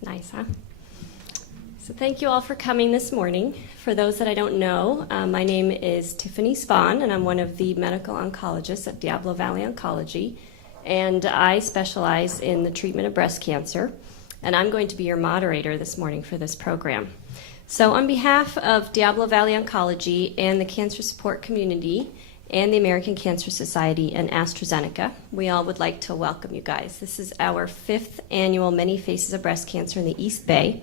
It's nice, huh? So thank you all for coming this morning. For those that I don't know, my name is Tiffany Spahn, and I'm one of the medical oncologists at Diablo Valley Oncology, and I specialize in the treatment of breast cancer, and I'm going to be your moderator this morning for this program. So on behalf of Diablo Valley Oncology and the cancer support community and the American Cancer Society and AstraZeneca, we all would like to welcome you guys. This is our 5th annual Many Faces of Breast Cancer in the East Bay.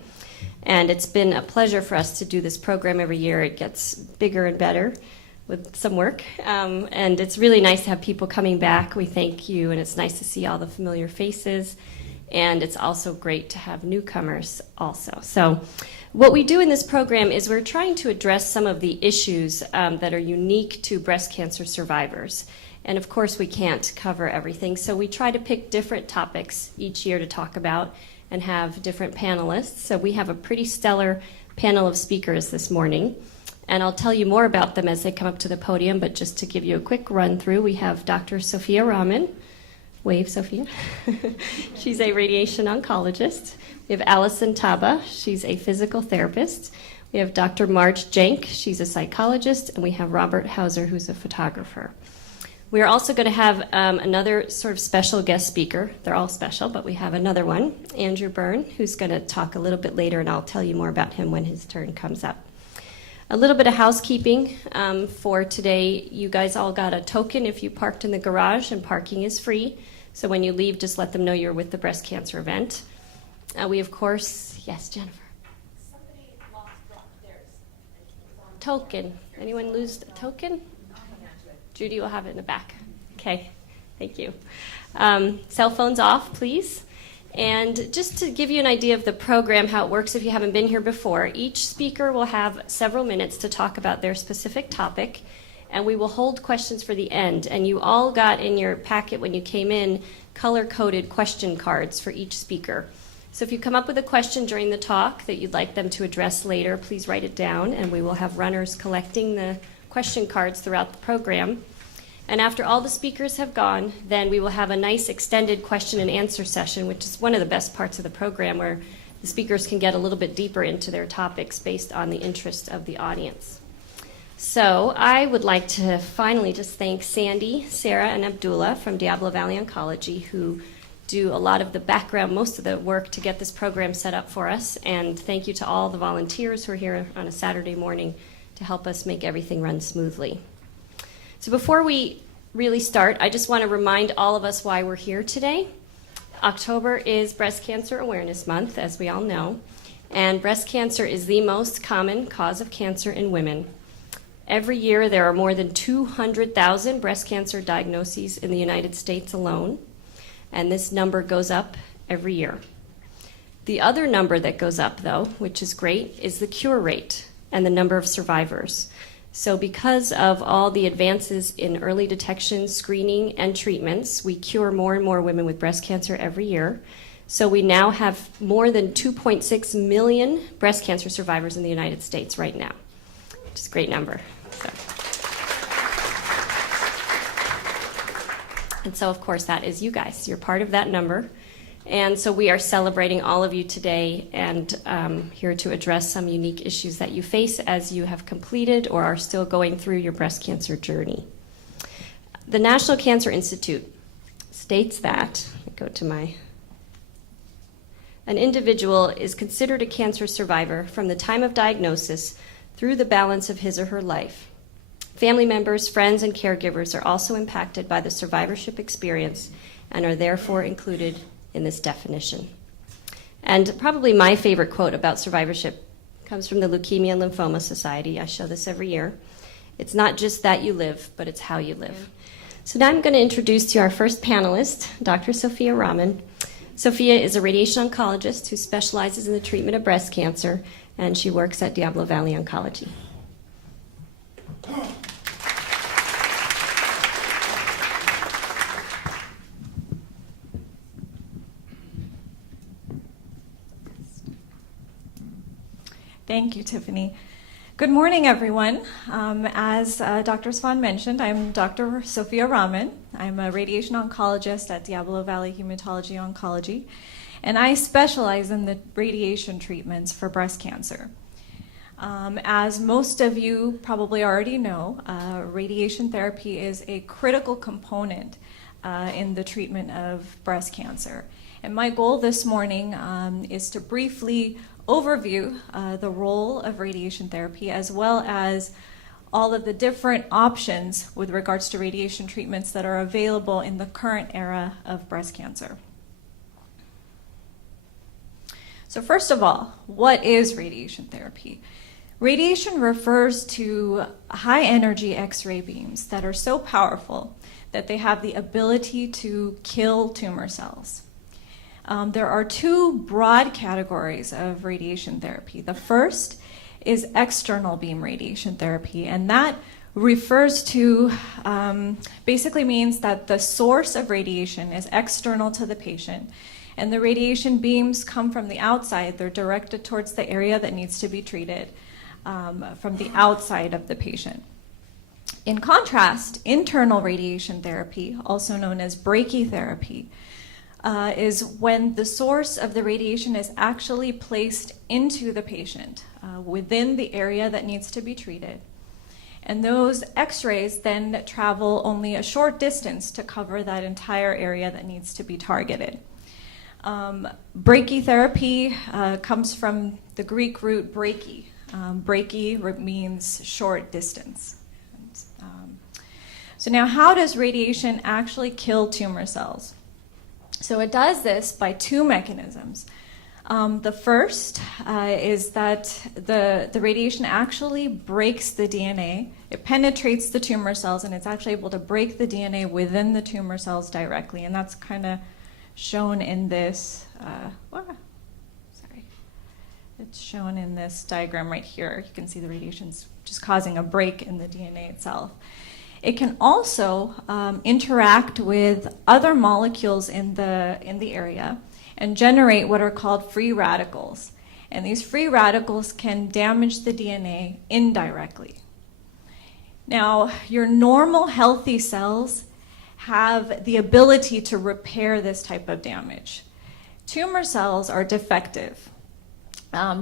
And it's been a pleasure for us to do this program every year. It gets bigger and better with some work. And it's really nice to have people coming back. We thank you, and it's nice to see all the familiar faces. And it's also great to have newcomers also. So what we do in this program is we're trying to address some of the issues that are unique to breast cancer survivors. And of course, we can't cover everything. So we try to pick different topics each year to talk about and have different panelists. So we have a pretty stellar panel of speakers this morning, and I'll tell you more about them as they come up to the podium, but just to give you a quick run through, we have Dr. Sophia Rahman. Wave, Sophia. She's a radiation oncologist. We have Allison Taba. She's a physical therapist. We have Dr. Marge Jenk. She's a psychologist, and we have Robert Hauser, who's a photographer. We are also going to have another sort of special guest speaker. They're all special, but we have another one, Andrew Byrne, who's going to talk a little bit later, and I'll tell you more about him when his turn comes up. A little bit of housekeeping for today. You guys all got a token if you parked in the garage, and parking is free. So when you leave, just let them know you're with the breast cancer event. We, of course, yes, Jennifer. Somebody dropped theirs. Token. Anyone lose a token? Judy will have it in the back. Okay, thank you. Cell phones off, please. And just to give you an idea of the program, how it works if you haven't been here before, each speaker will have several minutes to talk about their specific topic, and we will hold questions for the end. And you all got in your packet when you came in color-coded question cards for each speaker. So if you come up with a question during the talk that you'd like them to address later, please write it down, and we will have runners collecting the question cards throughout the program. And after all the speakers have gone, then we will have a nice extended question and answer session, which is one of the best parts of the program, where the speakers can get a little bit deeper into their topics based on the interest of the audience. So I would like to finally just thank Sandy, Sarah, and Abdullah from Diablo Valley Oncology, who do a lot of the background, most of the work to get this program set up for us. And thank you to all the volunteers who are here on a Saturday morning to help us make everything run smoothly. So before we really start, I just want to remind all of us why we're here today. October is Breast Cancer Awareness Month, as we all know, and breast cancer is the most common cause of cancer in women. Every year there are more than 200,000 breast cancer diagnoses in the United States alone, and this number goes up every year. The other number that goes up, though, which is great, is the cure rate and the number of survivors. So because of all the advances in early detection, screening, and treatments, we cure more and more women with breast cancer every year. So we now have more than 2.6 million breast cancer survivors in the United States right now, which is a great number. And so, of course, that is you guys. You're part of that number. And so we are celebrating all of you today and here to address some unique issues that you face as you have completed or are still going through your breast cancer journey. The National Cancer Institute states that, an individual is considered a cancer survivor from the time of diagnosis through the balance of his or her life. Family members, friends, and caregivers are also impacted by the survivorship experience and are therefore included in this definition. And probably my favorite quote about survivorship comes from the Leukemia and Lymphoma Society. I show this every year. It's not just that you live, but it's how you live. So now I'm going to introduce to you our first panelist, Dr. Sophia Rahman. Sophia is a radiation oncologist who specializes in the treatment of breast cancer, and she works at Diablo Valley Oncology. Thank you, Tiffany. Good morning, everyone. As Dr. Spahn mentioned, I'm Dr. Sophia Rahman. I'm a radiation oncologist at Diablo Valley Hematology Oncology, and I specialize in the radiation treatments for breast cancer. As most of you probably already know, radiation therapy is a critical component in the treatment of breast cancer. And my goal this morning is to briefly overview the role of radiation therapy, as well as all of the different options with regards to radiation treatments that are available in the current era of breast cancer. So first of all, what is radiation therapy? Radiation refers to high energy X-ray beams that are so powerful that they have the ability to kill tumor cells. There are two broad categories of radiation therapy. The first is external beam radiation therapy, and that refers to, basically means that the source of radiation is external to the patient, and the radiation beams come from the outside. They're directed towards the area that needs to be treated from the outside of the patient. In contrast, internal radiation therapy, also known as brachytherapy, is when the source of the radiation is actually placed into the patient within the area that needs to be treated. And those X-rays then travel only a short distance to cover that entire area that needs to be targeted. Brachytherapy comes from the Greek root brachy. Brachy means short distance. So now, how does radiation actually kill tumor cells? So it does this by two mechanisms. The first is that the radiation actually breaks the DNA. It penetrates the tumor cells, and it's actually able to break the DNA within the tumor cells directly. And that's kind of shown in this, it's shown in this diagram right here. You can see the radiation's just causing a break in the DNA itself. It can also interact with other molecules in the area and generate what are called free radicals. And these free radicals can damage the DNA indirectly. Now, your normal healthy cells have the ability to repair this type of damage. Tumor cells are defective.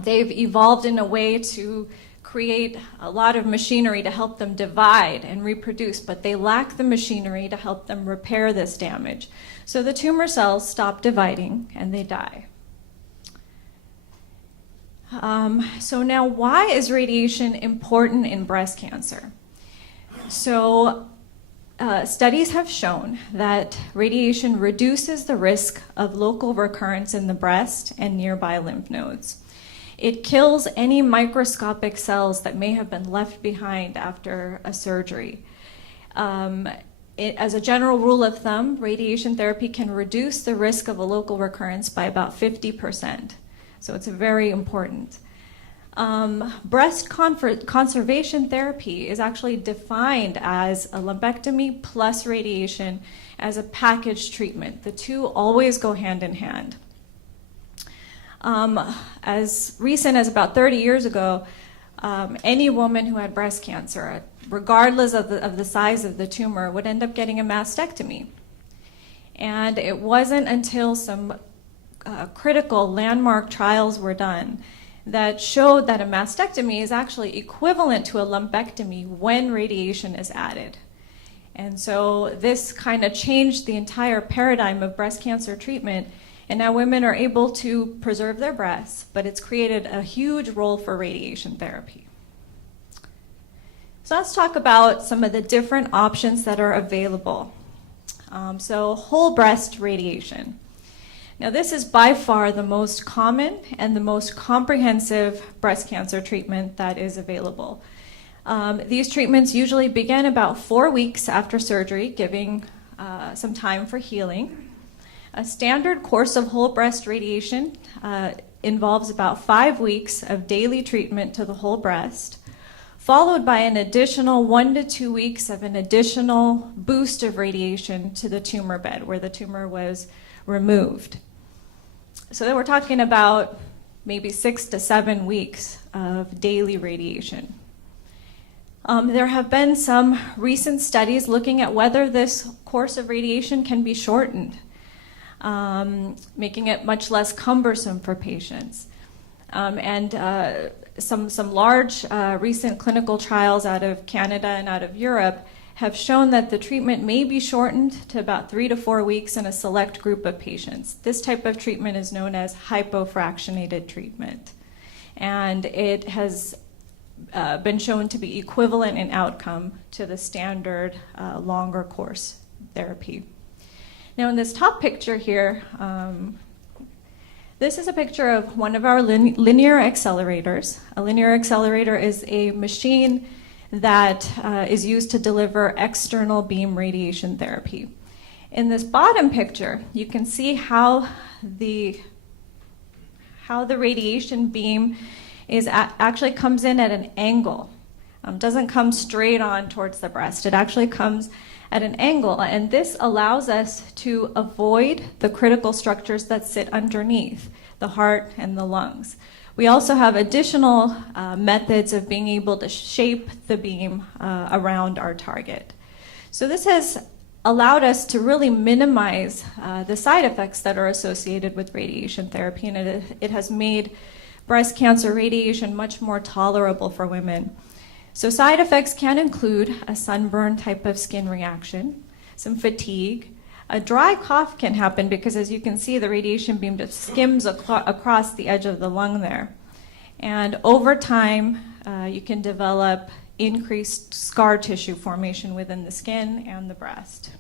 They've evolved in a way to create a lot of machinery to help them divide and reproduce, but they lack the machinery to help them repair this damage. So the tumor cells stop dividing and they die. So now, why is radiation important in breast cancer? So studies have shown that radiation reduces the risk of local recurrence in the breast and nearby lymph nodes. It kills any microscopic cells that may have been left behind after a surgery. As a general rule of thumb, radiation therapy can reduce the risk of a local recurrence by about 50%. So it's very important. Breast conservation therapy is actually defined as a lumpectomy plus radiation as a package treatment. The two always go hand in hand. As recent as about 30 years ago, any woman who had breast cancer, regardless of the size of the tumor, would end up getting a mastectomy. And it wasn't until some critical landmark trials were done that showed that a mastectomy is actually equivalent to a lumpectomy when radiation is added. And so this kind of changed the entire paradigm of breast cancer treatment. And now women are able to preserve their breasts, but it's created a huge role for radiation therapy. So let's talk about some of the different options that are available. So whole breast radiation. Now this is by far the most common and the most comprehensive breast cancer treatment that is available. These treatments usually begin about 4 weeks after surgery, giving some time for healing. A standard course of whole breast radiation involves about 5 weeks of daily treatment to the whole breast, followed by an additional 1 to 2 weeks of an additional boost of radiation to the tumor bed where the tumor was removed. So then we're talking about maybe 6 to 7 weeks of daily radiation. There have been some recent studies looking at whether this course of radiation can be shortened, making it much less cumbersome for patients. Some large recent clinical trials out of Canada and out of Europe have shown that the treatment may be shortened to about 3 to 4 weeks in a select group of patients. This type of treatment is known as hypofractionated treatment, and it has been shown to be equivalent in outcome to the standard longer course therapy. Now, in this top picture here, this is a picture of one of our linear accelerators. A linear accelerator is a machine that is used to deliver external beam radiation therapy. In this bottom picture, you can see how the radiation beam actually comes in at an angle. Doesn't come straight on towards the breast. It actually comes at an angle, and this allows us to avoid the critical structures that sit underneath, the heart and the lungs. We also have additional methods of being able to shape the beam around our target. So this has allowed us to really minimize the side effects that are associated with radiation therapy, and it has made breast cancer radiation much more tolerable for women. So side effects can include a sunburn type of skin reaction, some fatigue. A dry cough can happen because, as you can see, the radiation beam just skims across the edge of the lung there. And over time, you can develop increased scar tissue formation within the skin and the breast.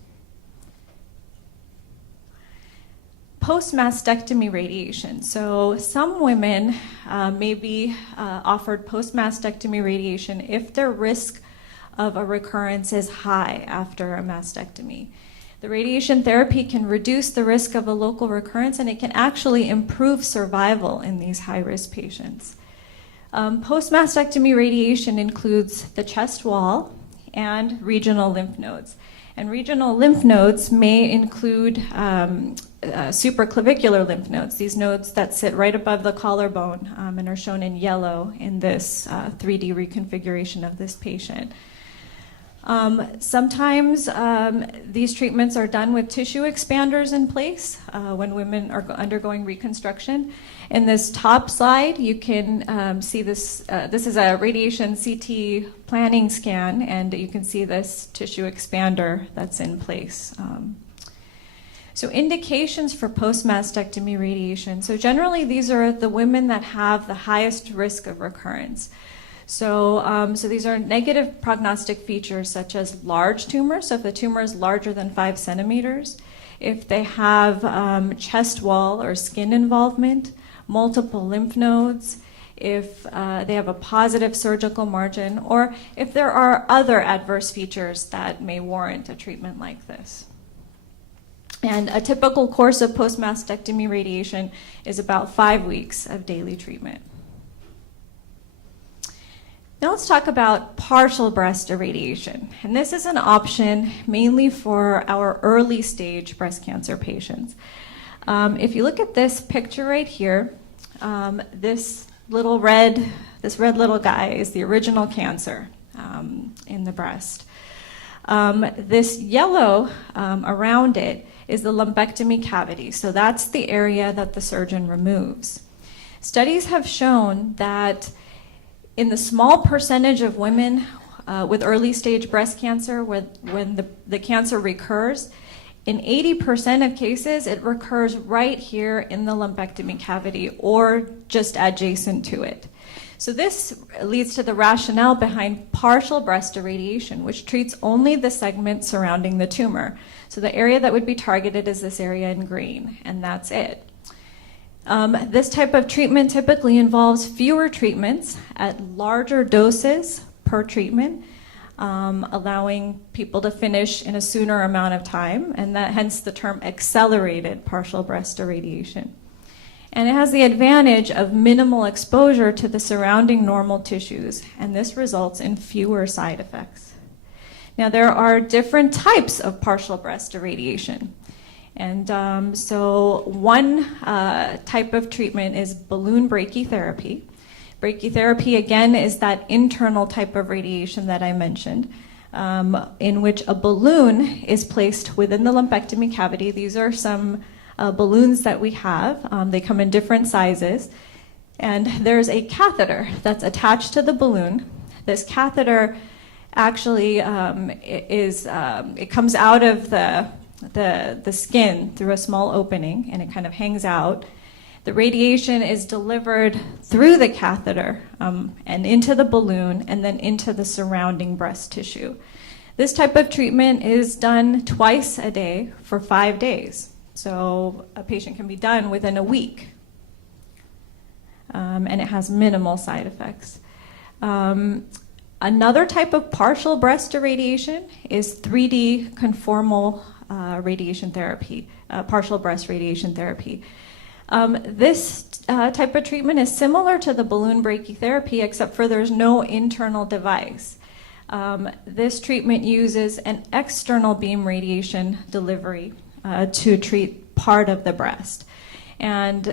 Post-mastectomy radiation. So some women may be offered post-mastectomy radiation if their risk of a recurrence is high after a mastectomy. The radiation therapy can reduce the risk of a local recurrence, and it can actually improve survival in these high-risk patients. Post-mastectomy radiation includes the chest wall and regional lymph nodes. And regional lymph nodes may include supraclavicular lymph nodes, these nodes that sit right above the collarbone and are shown in yellow in this 3D reconfiguration of this patient. Sometimes these treatments are done with tissue expanders in place when women are undergoing reconstruction. In this top slide, you can see this. This is a radiation CT planning scan, and you can see this tissue expander that's in place. So indications for post-mastectomy radiation. So generally, these are the women that have the highest risk of recurrence. So these are negative prognostic features such as large tumors. So if the tumor is larger than 5 centimeters, if they have chest wall or skin involvement, multiple lymph nodes, if they have a positive surgical margin, or if there are other adverse features that may warrant a treatment like this. And a typical course of post-mastectomy radiation is about 5 weeks of daily treatment. Now let's talk about partial breast irradiation. And this is an option mainly for our early stage breast cancer patients. If you look at this picture right here, this red little guy is the original cancer in the breast. This yellow around it is the lumpectomy cavity. So that's the area that the surgeon removes. Studies have shown that in the small percentage of women with early stage breast cancer, when the cancer recurs, in 80% of cases, it recurs right here in the lumpectomy cavity or just adjacent to it. So this leads to the rationale behind partial breast irradiation, which treats only the segment surrounding the tumor. So the area that would be targeted is this area in green, and that's it. This type of treatment typically involves fewer treatments at larger doses per treatment, allowing people to finish in a sooner amount of time, and that hence the term accelerated partial breast irradiation. And it has the advantage of minimal exposure to the surrounding normal tissues, and this results in fewer side effects. Now, there are different types of partial breast irradiation. And so one type of treatment is balloon brachytherapy. Brachytherapy, again, is that internal type of radiation that I mentioned, in which a balloon is placed within the lumpectomy cavity. These are some balloons that we have. They come in different sizes. And there's a catheter that's attached to the balloon. This catheter actually it comes out of the skin through a small opening, and it kind of hangs out. The radiation is delivered through the catheter and into the balloon and then into the surrounding breast tissue. This type of treatment is done twice a day for 5 days. So a patient can be done within a week. And it has minimal side effects. Another type of partial breast irradiation is 3D conformal radiation therapy, partial breast radiation therapy. This type of treatment is similar to the balloon brachytherapy, except for there's no internal device. This treatment uses an external beam radiation delivery to treat part of the breast. And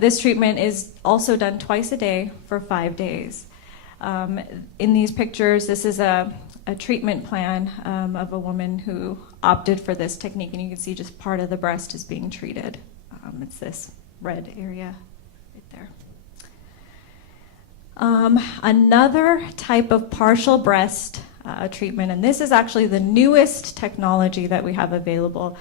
this treatment is also done twice a day for 5 days. In these pictures, this is a treatment plan of a woman who opted for this technique, and you can see just part of the breast is being treated. It's this red area right there. Another type of partial breast treatment, and this is actually the newest technology that we have available,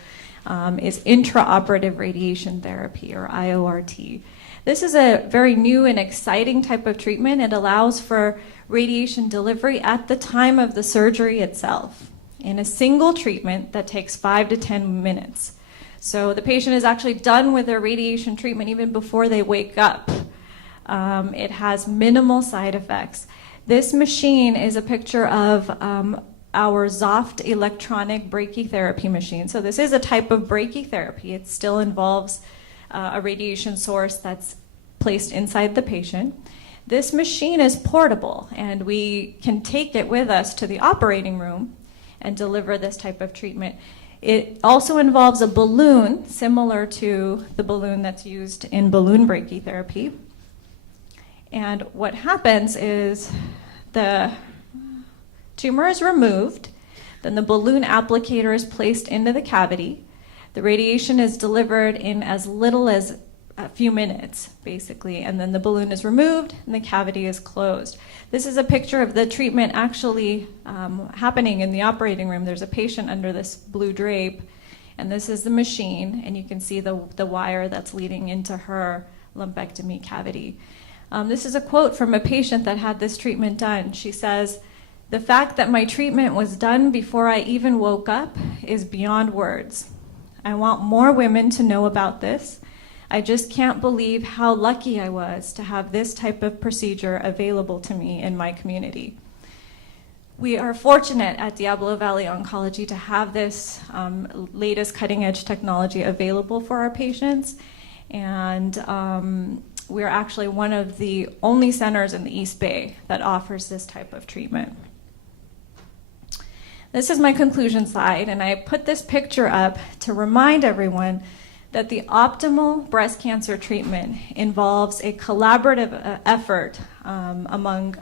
is intraoperative radiation therapy, or IORT. This is a very new and exciting type of treatment. It allows for radiation delivery at the time of the surgery itself in a single treatment that takes 5 to 10 minutes. So the patient is actually done with their radiation treatment even before they wake up. It has minimal side effects. This machine is a picture of our Xoft electronic brachytherapy machine. So this is a type of brachytherapy. It still involves a radiation source that's placed inside the patient. This machine is portable, and we can take it with us to the operating room and deliver this type of treatment. It also involves a balloon similar to the balloon that's used in balloon brachytherapy. And what happens is the tumor is removed, then the balloon applicator is placed into the cavity. The radiation is delivered in as little as a few minutes, basically, and then the balloon is removed and the cavity is closed. This is a picture of the treatment actually happening in the operating room. There's a patient under this blue drape, and this is the machine, and you can see the wire that's leading into her lumpectomy cavity. This is a quote from a patient that had this treatment done. She says, "The fact that my treatment was done before I even woke up is beyond words. I want more women to know about this. I just can't believe how lucky I was to have this type of procedure available to me in my community." We are fortunate at Diablo Valley Oncology to have this latest cutting-edge technology available for our patients, and we're actually one of the only centers in the East Bay that offers this type of treatment. This is my conclusion slide, and I put this picture up to remind everyone that the optimal breast cancer treatment involves a collaborative effort among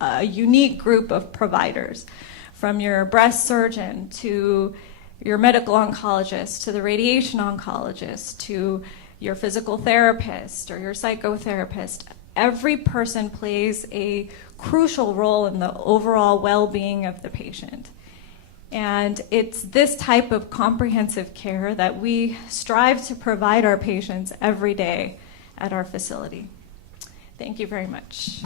a unique group of providers, from your breast surgeon to your medical oncologist to the radiation oncologist to your physical therapist or your psychotherapist. Every person plays a crucial role in the overall well-being of the patient. And it's this type of comprehensive care that we strive to provide our patients every day at our facility. Thank you very much.